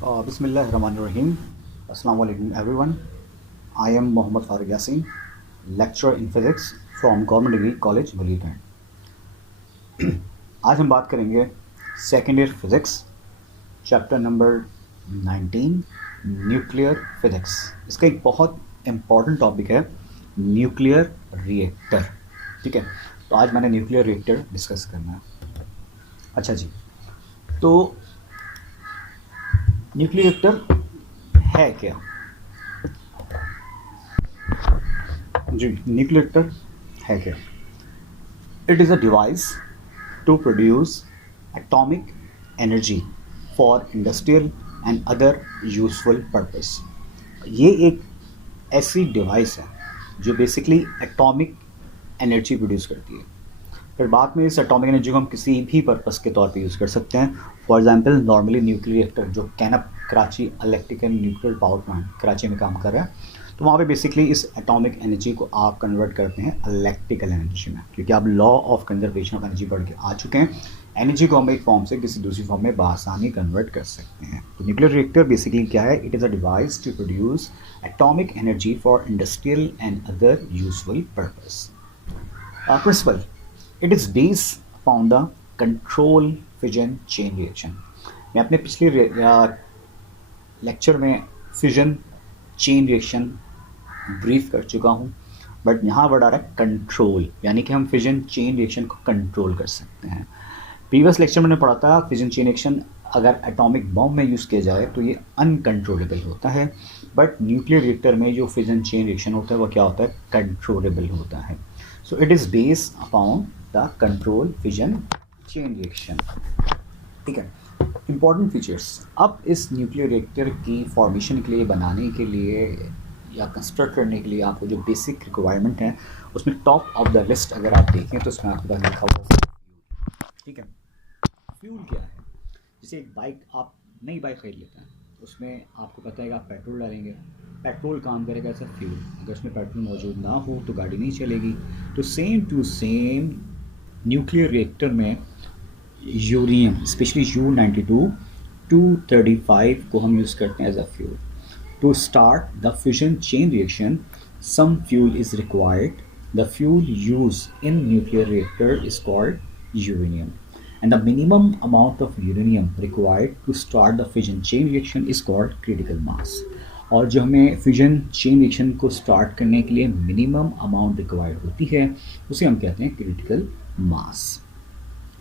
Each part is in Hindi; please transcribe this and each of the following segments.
Bismillahirrahmanirrahim. Assalamu alaikum everyone. I am Mohammad Farooq Yasin, lecturer in physics from Government Degree College Mulligan. आज हम बात करेंगे second year physics chapter number 19 nuclear physics. इसका एक बहुत इम्पॉर्टेंट टॉपिक है न्यूक्लियर रिएक्टर। ठीक है, तो आज मैंने न्यूक्लियर रिएक्टर डिस्कस करना है। अच्छा जी, तो न्यूक्लियर रिएक्टर है क्या? जी, न्यूक्लियर रिएक्टर है क्या? It is a device to produce atomic energy for industrial and other useful purpose. ये एक ऐसी डिवाइस है जो बेसिकली एटॉमिक एनर्जी प्रोड्यूस करती है। फिर बाद में इस एटॉमिक एनर्जी को हम किसी भी पर्पस के तौर पे यूज़ कर सकते हैं। For example normally nuclear reactor जो KANUPP Karachi electrical nuclear power plant Karachi में काम कर रहा है, तो वहाँ पे बेसिकली इस एटॉमिक एनर्जी को आप कन्वर्ट करते हैं इलेक्ट्रिकल एनर्जी में, क्योंकि आप law of conservation of energy पढ़ के आ चुके हैं। एनर्जी को हम एक फॉर्म से किसी दूसरी फॉर्म में बआसानी कन्वर्ट कर सकते हैं। तो न्यूक्लियर रिएक्टर बेसिकली क्या है? It is a device to produce atomic energy for industrial and other useful purpose. Principle, it is based upon the control fission chain reaction। मैं अपने पिछले लेक्चर में फिजन चेन रिएक्शन ब्रीफ कर चुका हूँ, बट यहाँ वर्ड आ रहा है कंट्रोल, यानी कि हम फिजन चेन रिएक्शन को कंट्रोल कर सकते हैं। प्रीवियस लेक्चर में मैंने पढ़ा था फिजन चेन रिएक्शन अगर एटॉमिक बॉम्ब में यूज़ किया जाए तो ये अनकंट्रोलेबल होता है, बट न्यूक्लियर रिएक्टर में जो फिजन चेन रिएक्शन होता है वो क्या होता है? कंट्रोलेबल होता है। So it is based upon the control fission chain reaction. ठीक है, इंपॉर्टेंट फीचर्स। अब इस न्यूक्लियर रिएक्टर की फॉर्मेशन के लिए, बनाने के लिए या कंस्ट्रक्ट करने के लिए आपको जो बेसिक रिक्वायरमेंट है उसमें टॉप ऑफ द लिस्ट अगर आप देखें तो उसमें आपके पास लिखा हुआ है। ठीक है, फ्यूल क्या है? जैसे एक बाइक, आप नई बाइक खरीद लेते हैं, उसमें आपको पता है कि आप पेट्रोल डालेंगे, पेट्रोल काम करेगा एज अ फ्यूल। अगर उसमें पेट्रोल मौजूद ना हो तो गाड़ी नहीं चलेगी। तो same to same nuclear reactor में यूरेनियम, स्पेशली U-92 235 को हम यूज़ करते हैं as a fuel. To start the fission chain reaction some fuel is required. The fuel use in nuclear reactor is called uranium, and the minimum amount of uranium required to start the fission chain reaction is called critical mass। और जो हमें फिजन चेन रिएक्शन को स्टार्ट करने के लिए मिनिमम अमाउंट रिक्वायर्ड होती है उसे हम कहते हैं क्रिटिकल मास।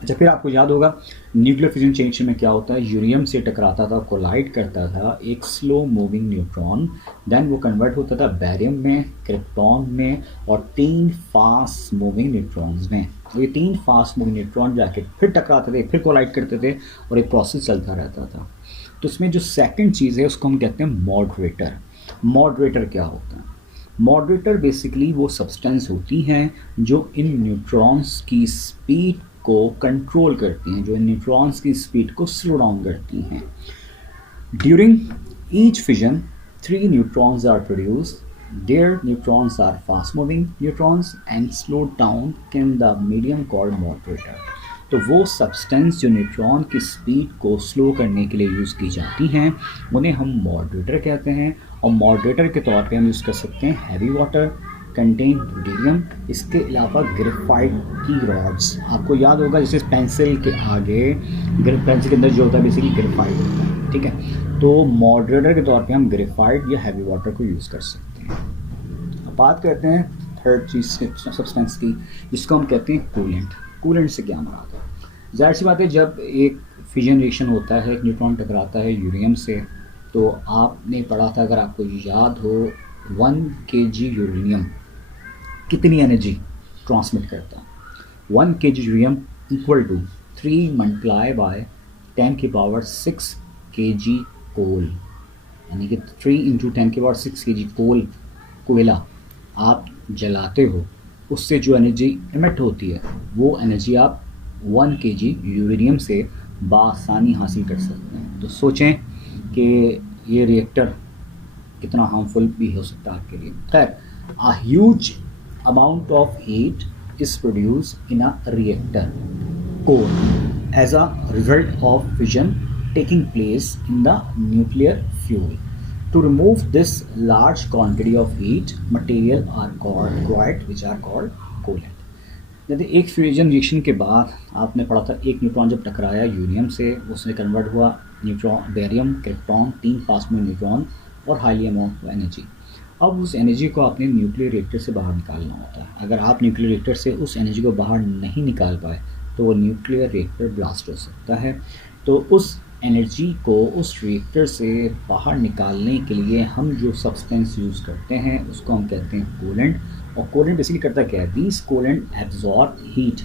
अच्छा, फिर आपको याद होगा न्यूक्लियर फिजन चेन रिएक्शन में क्या होता है? यूरेनियम से टकराता था, कोलाइड करता था एक स्लो मूविंग न्यूट्रॉन, देन वो कन्वर्ट होता था बैरियम में, क्रिप्टॉन में और 3 फास्ट मूविंग न्यूट्रॉन्स में। तो ये 3 फास्ट मूविंग न्यूट्रॉन जाके फिर टकराते थे, फिर कोलाइड करते थे और एक प्रोसेस चलता रहता था। तो उसमें जो सेकंड चीज़ है उसको हम कहते हैं मॉडरेटर। मॉडरेटर क्या होता है? मॉडरेटर बेसिकली वो सब्सटेंस होती हैं जो इन न्यूट्रॉन्स की स्पीड को कंट्रोल करती हैं, जो इन न्यूट्रॉन्स की स्पीड को स्लो डाउन करती हैं। During each fission 3 neutrons are produced. Their neutrons are fast moving neutrons and slowed down in the medium called moderator। तो वो सब्सटेंस जो न्यूट्रॉन की स्पीड को स्लो करने के लिए यूज़ की जाती हैं उन्हें हम मॉडरेटर कहते हैं। और मॉडरेटर के तौर पे हम यूज़ कर सकते हैं हैवी वाटर कंटेन ड्यूटेरियम, इसके अलावा ग्रेफाइट की रॉड्स। आपको याद होगा जैसे पेंसिल के आगे, पेंसिल के अंदर जो होता है बेसिकली ग्रेफाइट होता है। ठीक है, तो मॉडरेटर के तौर पे हम ग्रेफाइट या हैवी वाटर को यूज़ कर सकते हैं। अब बात करते हैं थर्ड चीज़ सब्सटेंस की, जिसको हम कहते हैं कूलेंट। कूलेंट से क्या मराद है? ज़ाहिर सी बात है, जब एक फिजन रिएक्शन होता है, एक न्यूट्रॉन टकराता है यूरेनियम से, तो आपने पढ़ा था, अगर आपको याद हो, 1 kg यूरेनियम कितनी एनर्जी ट्रांसमिट करता है? 1 kg uranium equal to 3 multiply by 10⁶ kg coal, यानी कि 3 × 10⁶ kg कोयला आप जलाते हो, उससे जो एनर्जी इमिट होती है वो एनर्जी आप 1 kg यूरेनियम से बआसानी हासिल कर सकते हैं। तो सोचें कि ये रिएक्टर कितना हार्मफुल भी हो सकता है आपके लिए। खैर, a huge amount of heat is produce in a reactor core as a result of fission taking place in the nuclear fuel. To remove this large quantity of heat, material are called required, which are called coolant. यदि एक फ्यूजन रिएक्शन के बाद आपने पढ़ा था एक न्यूट्रॉन जब टकराया यूरेनियम से, उसमें कन्वर्ट हुआ neutron, barium, krypton, 3 fast moving neutron और हाईली अमाउंट ऑफ एनर्जी। अब उस एनर्जी को आपने न्यूक्लियर रिएक्टर से बाहर निकालना होता है। अगर आप न्यूक्लियर रिएक्टर से उस एनर्जी को बाहर नहीं निकाल पाए तो वो न्यूक्लियर रिएक्टर ब्लास्ट हो सकता है। तो उस एनर्जी को उस रिएक्टर से बाहर निकालने के लिए हम जो सब्सटेंस यूज़ करते हैं उसको हम कहते हैं कूलेंट। और कूलेंट बेसिकली करता क्या है, दिस कूलेंट एब्जॉर्ब हीट।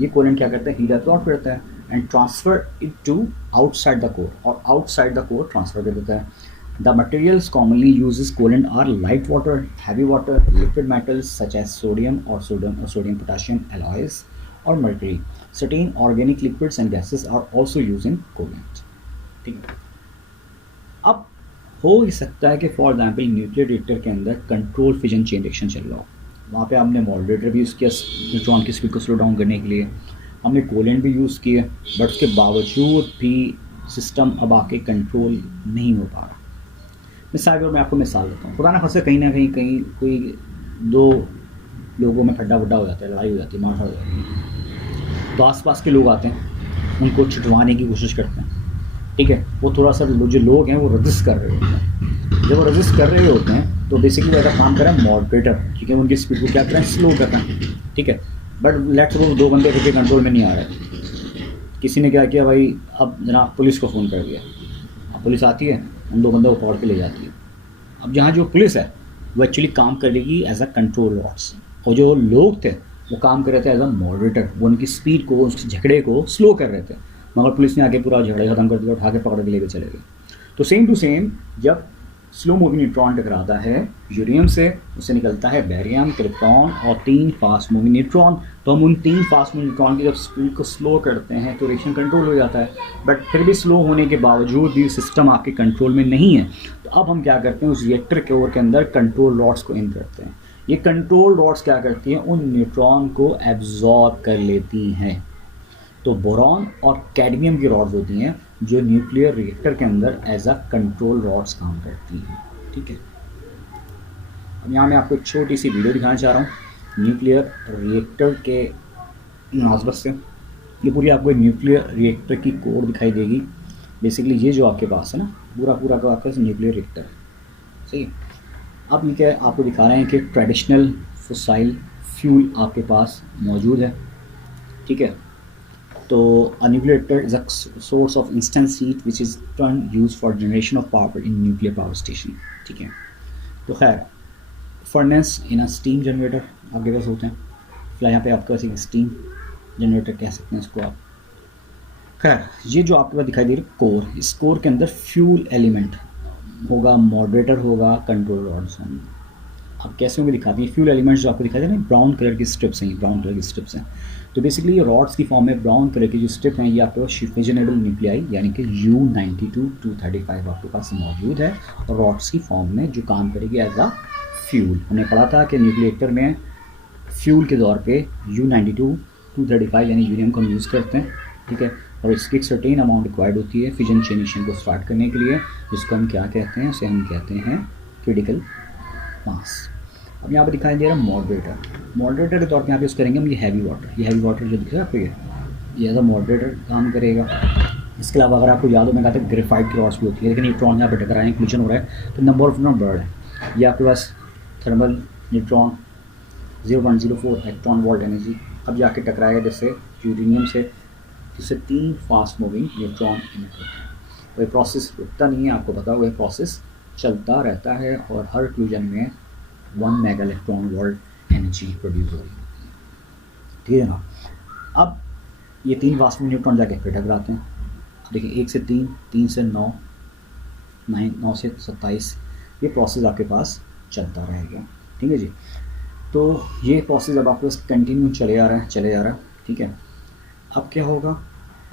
ये कूलेंट क्या करता है, हीट एब्जॉर्ब करता है and transfer it to outside the core, और आउटसाइड द कोर ट्रांसफर कर देता है। The materials commonly used as coolant are light water, heavy water, liquid metals such as sodium or sodium potassium alloys or mercury. Certain organic liquids and gases are also used in coolant. ठीक है। अब हो ही सकता है कि फॉर एग्जाम्पल न्यूक्लियर रिएक्टर के अंदर कंट्रोल फिजन चेन रिएक्शन चल रहा हो, वहाँ पे आपने मॉडरेटर भी यूज़ किया न्यूट्रॉन की स्पीड को स्लो डाउन करने के लिए, हमने कूलेंट भी यूज़ किया, बट उसके बावजूद भी सिस्टम अब आके कंट्रोल नहीं हो पा रहा। मिसाल मैं आपको मिसाल देता हूँ, खुदा ना खासा कहीं ना कहीं कोई दो लोगों में खड्डा वड्डा हो जाता है, लड़ाई हो जाती है, मार हो जाती है, तो आसपास के लोग आते हैं, उनको छुटवाने की कोशिश करते हैं। ठीक है, वो थोड़ा सा जो लोग हैं वो रजिस्ट कर रहे होते हैं। जब वो रजिस्ट कर रहे होते हैं तो बेसिकली वो ऐसा काम करें मॉडरेटर, ठीक है, उनकी स्पीड को क्या करें, स्लो करें। ठीक है, बट लेट्स सपोज 2 बंदे के कंट्रोल में नहीं आ रहे, किसी ने क्या किया भाई, अब जनाब पुलिस को फ़ोन कर दिया, अब पुलिस आती है, उन 2 बंदों को पकड़ के ले जाती है। अब जहाँ जो पुलिस है वो एक्चुअली काम करेगी एज अ कंट्रोल रॉड्स, और जो लोग थे वो काम कर रहे थे एज अ मॉडरेटर, वो उनकी स्पीड को, उस झगड़े को स्लो कर रहे थे। मगर पुलिस ने आके पूरा झगड़ा ख़त्म कर दिया, उठा के पकड़ के लेके चले गए। तो सेम टू सेम जब स्लो मूविंग न्यूट्रॉन टकराता है यूरेनियम से, उससे निकलता है बेरियम, क्रिप्टॉन और 3 फास्ट मूविंग न्यूट्रॉन। तो हम उन 3 फास्ट मूविंग न्यूट्रॉन की जब स्पीड को स्लो करते हैं तो रिएक्शन कंट्रोल हो जाता है। बट फिर भी स्लो होने के बावजूद भी सिस्टम आपके कंट्रोल में नहीं है, तो अब हम क्या करते हैं, उस रिएक्टर के ओर के अंदर कंट्रोल रॉड्स को इन करते हैं। ये कंट्रोल रॉड्स क्या करती हैं, उन न्यूट्रॉन को एब्जॉर्ब कर लेती हैं। तो बोरॉन और कैडमियम की रॉड्स होती हैं जो न्यूक्लियर रिएक्टर के अंदर एज अ कंट्रोल रॉड्स काम करती हैं। ठीक है, अब यहाँ मैं आपको एक छोटी सी वीडियो दिखाना चाह रहा हूँ न्यूक्लियर रिएक्टर के मुनासबत से। ये पूरी आपको न्यूक्लियर रिएक्टर की कोर दिखाई देगी। बेसिकली ये जो आपके पास है ना, पूरा का आपका न्यूक्लियर रिएक्टर, सही है। अब ये क्या आपको दिखा रहे हैं कि ट्रेडिशनल फॉसिल फ्यूल आपके पास मौजूद है। ठीक है, तो a nuclear reactor is a source of instant heat which is used for generation of power in nuclear power station। ठीक है, तो खैर फर्नेस इन अ स्टीम जनरेटर आपके पास होते हैं, फिलहाल यहाँ पे आपके पास एक स्टीम जनरेटर कह सकते हैं इसको आप। खैर ये जो आपके पास दिखाई दे रही है कोर, इस कोर के अंदर फ्यूल एलिमेंट होगा, मॉडरेटर होगा, कंट्रोल रॉड्स होंगे। अब कैसे होंगे दिखाती है, फ्यूल एलिमेंट्स जो आपको दिखाई दे रहे हैं ब्राउन कलर की स्ट्रिप्स हैं, ब्राउन कलर की स्ट्रिप्स हैं। तो बेसिकली ये रॉड्स की फॉर्म में ब्राउन कलर की जो स्ट्रिप हैं ये आपके पास फिजनेबल न्यूक्लियाई यानी कि U92-235 आपके पास मौजूद है, और रॉड्स की फॉर्म में जो काम करेगी एज अ फ्यूल। हमने पढ़ा था कि न्यूक्लिएटर में फ्यूल के तौर पे U92-235 यानी यूरेनियम को हम यूज़ करते हैं। ठीक है, और इसकी एक सर्टेन अमाउंट रिक्वायर्ड होती है फिजन चेन रिएक्शन को स्टार्ट करने के लिए, जिसको हम क्या कहते हैं, उसे हम कहते हैं क्रिटिकल मास। अब यहाँ पे दिखाई दे रहा है मॉडरेटर। मॉडरेटर के तौर पे यहाँ पे यूज़ करेंगे हम ये हैवी वाटर जो दिख रहा है आपको, ये एज अ मॉडरेटर काम करेगा। इसके अलावा अगर आपको याद हो, मैं कहता है ग्रेफाइट की रॉड्स भी होती है, लेकिन न्यूट्रॉन यहाँ पे टकरा रहे हैं, इंक्लूजन हो रहा है, तो नंबर ऑफ न्यूट्रॉन बढ़ रहा है। ये आपके पास thermal neutron 0.04 electron volt energy अब जाके टकराएगा जैसे यूरेनियम से, जिससे 3 फास्ट मूविंग न्यूट्रॉन इमिट होते हैं। और ये प्रोसेस रुकता नहीं है, आपको पता होगा, ये प्रोसेस चलता रहता है और हर फ्यूजन में 1 mega electron volt energy produce हो रही होती है। ठीक है ना, अब ये 3 फास्ट मूविंग न्यूट्रॉन जाके फिर टकराते हैं। देखिए 1 से 3, 3 से 9, 9 से 27, ये प्रोसेस आपके पास चलता रहेगा। ठीक है जी, तो ये प्रोसेस अब आपके पास कंटिन्यू चले जा रहा है। ठीक है, अब क्या होगा,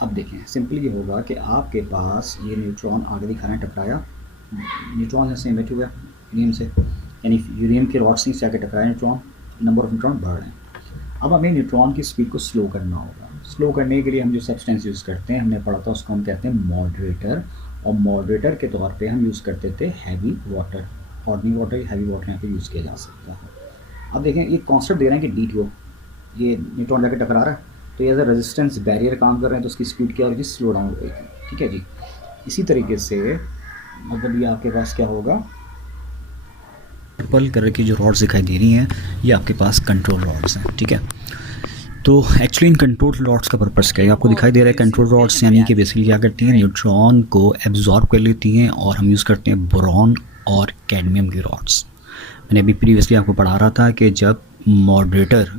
अब देखें सिंपली ये होगा कि आपके पास ये न्यूट्रॉन आगे दिखा रहे हैं टकराया, न्यूट्रॉन से इमिट हुआ यूरेनियम से, यानी यूरेनियम के रॉड्स से आके टकराया न्यूट्रॉन, नंबर ऑफ न्यूट्रॉन बढ़ रहे हैं। अब हमें न्यूट्रॉन की स्पीड को स्लो करना होगा। स्लो करने के लिए हम जो सब्सटेंस यूज़ करते हैं, हमने पढ़ा था, उसको हम कहते हैं मॉडरेटर, और मॉडरेटर के तौर पे हम यूज़ करते थे हैवी वाटर। ऑर्डिनरी वाटर या हैवी वाटर यहाँ पे यूज़ किया जा सकता है। अब देखें ये कॉन्सेप्ट दे रहे हैं कि डी2, ये न्यूट्रॉन जाके टकरा रहा है, तो ये एज अ रेजिस्टेंस बैरियर काम कर रहे हैं, तो उसकी स्पीड क्या होगी, स्लो डाउन हो गई। ठीक है जी। इसी तरीके से मतलब ये आपके पास क्या होगा, पर्पल कलर की जो रॉड्स दिखाई दे रही हैं ये आपके पास कंट्रोल रॉड्स हैं। ठीक है, तो एक्चुअली इन कंट्रोल रॉड्स का पर्पस क्या है, आपको दिखाई दे रहा है कंट्रोल रॉड्स यानी कि बेसिकली क्या करती हैं, न्यूट्रॉन को एब्जॉर्ब कर लेती हैं, और हम यूज़ करते हैं बोरॉन और कैडमियम की रॉड्स। मैंने अभी प्रीवियसली आपको पढ़ा रहा था कि जब मॉडरेटर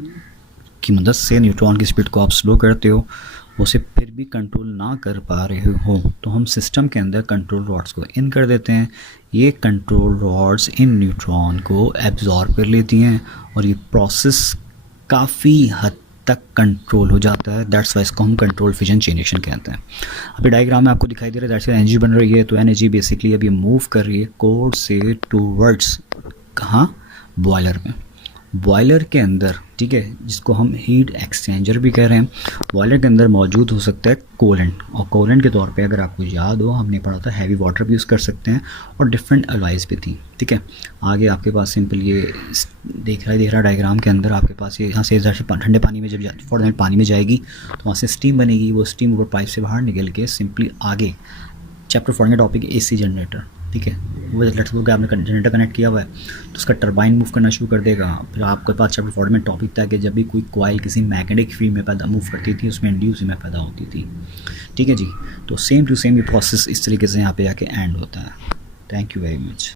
की मदद से न्यूट्रॉन की स्पीड को आप स्लो करते हो, उसे फिर भी कंट्रोल ना कर पा रहे हो, तो हम सिस्टम के अंदर कंट्रोल रॉड्स को इन कर देते हैं। ये कंट्रोल रॉड्स इन न्यूट्रॉन को एब्जॉर्ब कर लेती हैं, और ये प्रोसेस काफ़ी हद तक कंट्रोल हो जाता है। दैट्स वाई इसको हम कंट्रोल फिजन चेन रिएक्शन कहते हैं। अभी डायग्राम में आपको दिखाई दे रहा है, दैट्स एनर्जी बन रही है, तो एनर्जी बेसिकली अभी मूव कर रही है कोर से टूवर्ड्स कहाँ, बॉयलर में। बॉयलर के अंदर, ठीक है, जिसको हम हीट एक्सचेंजर भी कह रहे हैं, बॉयलर के अंदर मौजूद हो सकता है कोलेंट, और कोलेंट के तौर पे अगर आपको याद हो हमने पढ़ा था हैवी वाटर भी यूज़ कर सकते हैं, और डिफरेंट अलॉयज़ भी थी। ठीक है, आगे आपके पास सिंपल ये देख रहा डायग्राम के अंदर आपके पास ये यहाँ से ठंडे पानी में जब फॉर पानी में जाएगी तो वहाँ से स्टीम बनेगी, वो स्टीम ऊपर पाइप से बाहर निकल के सिंपली आगे चैप्टर 4 का टॉपिक AC जनरेटर। ठीक है, वो लेट्स सपोज आपने जनरेटर कनेक्ट किया हुआ है तो उसका टरबाइन मूव करना शुरू कर देगा। फिर आपके पास चैप्टर 4 में टॉपिक था कि जब भी कोई कॉइल किसी मैग्नेटिक फील्ड में पैदा मूव करती थी उसमें इंड्यूस में पैदा होती थी। ठीक है जी, तो सेम टू सेम ये प्रोसेस इस तरीके से यहाँ पे आके एंड होता है। Thank you very much.